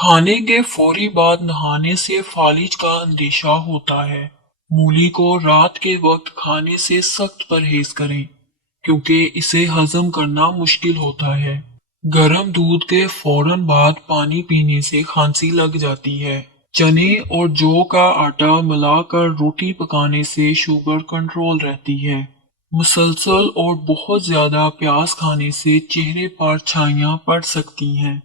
کھانے کے فوری بعد نہانے سے فالج کا اندیشہ ہوتا ہے۔ مولی کو رات کے وقت کھانے سے سخت پرہیز کریں کیونکہ اسے ہضم کرنا مشکل ہوتا ہے۔ گرم دودھ کے فوراً بعد پانی پینے سے کھانسی لگ جاتی ہے۔ چنے اور جو کا آٹا ملا کر روٹی پکانے سے شوگر کنٹرول رہتی ہے۔ مسلسل اور بہت زیادہ پیاز کھانے سے چہرے پر چھائیاں پڑ سکتی ہیں۔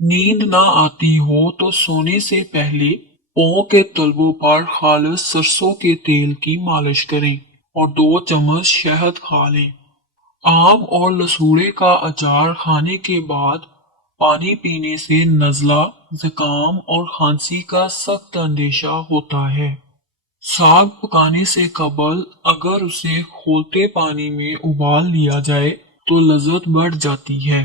نیند نہ آتی ہو تو سونے سے پہلے پاؤں کے تلووں پر خالص سرسوں کے تیل کی مالش کریں اور 2 چمچ شہد کھا لیں۔ آم اور لسوڑے کا اچار کھانے کے بعد پانی پینے سے نزلہ، زکام اور کھانسی کا سخت اندیشہ ہوتا ہے۔ ساگ پکانے سے قبل اگر اسے کھولتے پانی میں ابال لیا جائے تو لذت بڑھ جاتی ہے۔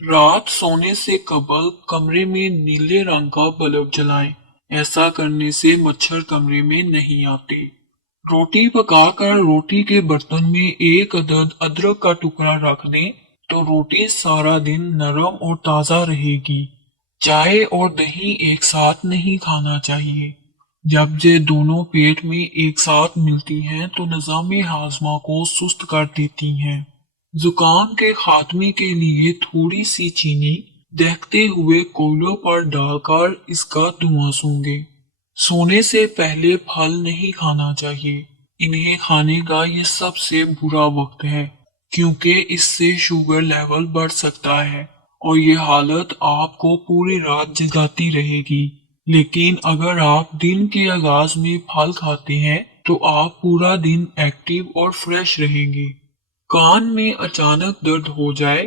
رات سونے سے قبل کمرے میں نیلے رنگ کا بلب جلائیں۔ ایسا کرنے سے مچھر کمرے میں نہیں آتے۔ روٹی پکا کر روٹی کے برتن میں 1 عدد ادرک کا ٹکڑا رکھ دیں تو روٹی سارا دن نرم اور تازہ رہے گی۔ چائے اور دہی ایک ساتھ نہیں کھانا چاہیے۔ جب یہ دونوں پیٹ میں ایک ساتھ ملتی ہیں تو نظام ہاضمہ کو سست کر دیتی ہیں۔ زکام کے خاتمے کے لیے تھوڑی سی چینی دہکتے ہوئے کوئلوں پر ڈال کر اس کا دھواں سونگھیں۔ سونے سے پہلے پھل نہیں کھانا چاہیے۔ انہیں کھانے کا یہ سب سے برا وقت ہے کیونکہ اس سے شوگر لیول بڑھ سکتا ہے اور یہ حالت آپ کو پوری رات جگاتی رہے گی۔ لیکن اگر آپ دن کے آغاز میں پھل کھاتے ہیں تو آپ پورا دن ایکٹیو اور فریش رہیں گے۔ کان میں اچانک درد ہو جائے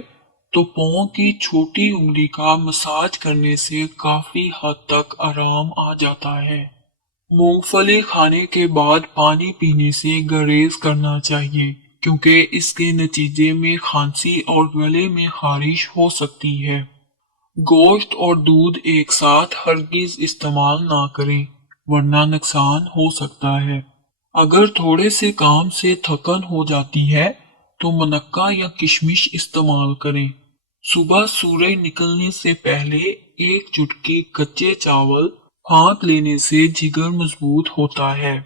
تو پاؤں کی چھوٹی انگلی کا مساج کرنے سے کافی حد تک آرام آ جاتا ہے۔ مونگ پھلی کھانے کے بعد پانی پینے سے گریز کرنا چاہیے کیونکہ اس کے نتیجے میں کھانسی اور گلے میں خارش ہو سکتی ہے۔ گوشت اور دودھ ایک ساتھ ہرگز استعمال نہ کریں ورنہ نقصان ہو سکتا ہے۔ اگر تھوڑے سے کام سے تھکن ہو جاتی ہے تو منقع یا کشمش استعمال کریں۔ صبح سورج نکلنے سے پہلے 1 چٹکی کچے چاول پھانک لینے سے جگر مضبوط ہوتا ہے۔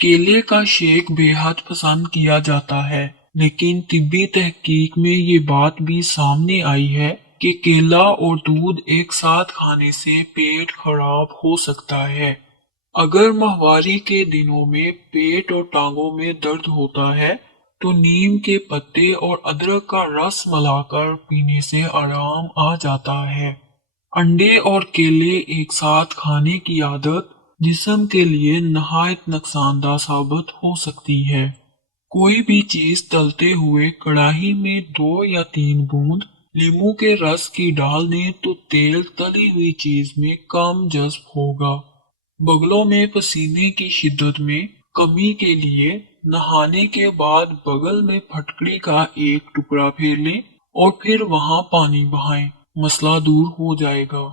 کیلے کا شیک بے حد پسند کیا جاتا ہے لیکن طبی تحقیق میں یہ بات بھی سامنے آئی ہے کہ کیلا اور دودھ ایک ساتھ کھانے سے پیٹ خراب ہو سکتا ہے۔ اگر ماہواری کے دنوں میں پیٹ اور ٹانگوں میں درد ہوتا ہے تو نیم کے پتے اور ادرک کا رس ملا کر پینے سے آرام آ جاتا ہے۔ انڈے اور کیلے ایک ساتھ کھانے کی عادت جسم کے لیے نہایت نقصان دہ ثابت ہو سکتی ہے۔ کوئی بھی چیز تلتے ہوئے کڑاہی میں 2 یا 3 بوند لیموں کے رس کی ڈال دیں تو تیل تلی ہوئی چیز میں کم جذب ہوگا۔ بغلوں میں پسینے کی شدت میں کمی کے لیے نہانے کے بعد بغل میں پھٹکڑی کا 1 ٹکڑا پھیر لیں اور پھر وہاں پانی بہائیں، مسئلہ دور ہو جائے گا۔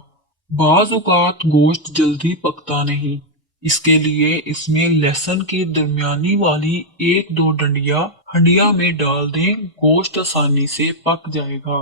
بعض اوقات گوشت جلدی پکتا نہیں، اس کے لیے اس میں لہسن کی درمیانی والی 1-2 ڈنڈیاں ہنڈیا میں ڈال دیں، گوشت آسانی سے پک جائے گا۔